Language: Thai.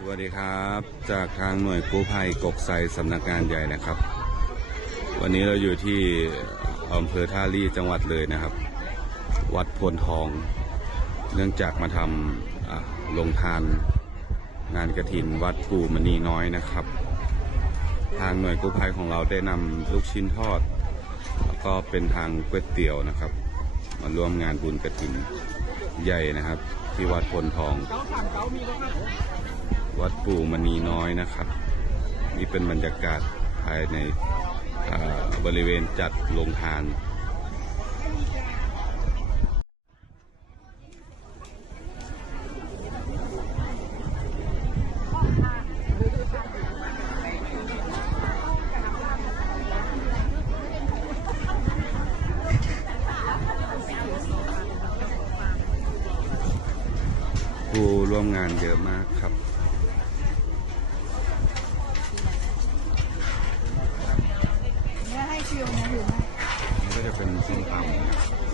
สวัสดีครับ จากทางหน่วยกู้ภัยกกไซสำนักงานใหญ่นะครับ วันนี้เราอยู่ที่อำเภอท่าลี่จังหวัดเลยนะครับ วัดพลทอง เนื่องจากมาทำลงทานงานกระถินวัดปู่มณีน้อยนะครับ ทางหน่วยกู้ภัยของเราได้นำลูกชิ้นทอด แล้วก็เป็นทางก๋วยเตี๋ยวนะครับ มาร่วมงานบุญกระถินใหญ่นะครับ ที่วัดพลทอง วัดปู่มณีน้อยนะครับ นี่เป็นบรรยากาศภายในบริเวณจัดลงทานผู้ร่วมงานเยอะมากครับ เนี่ยให้คิวนะอยู่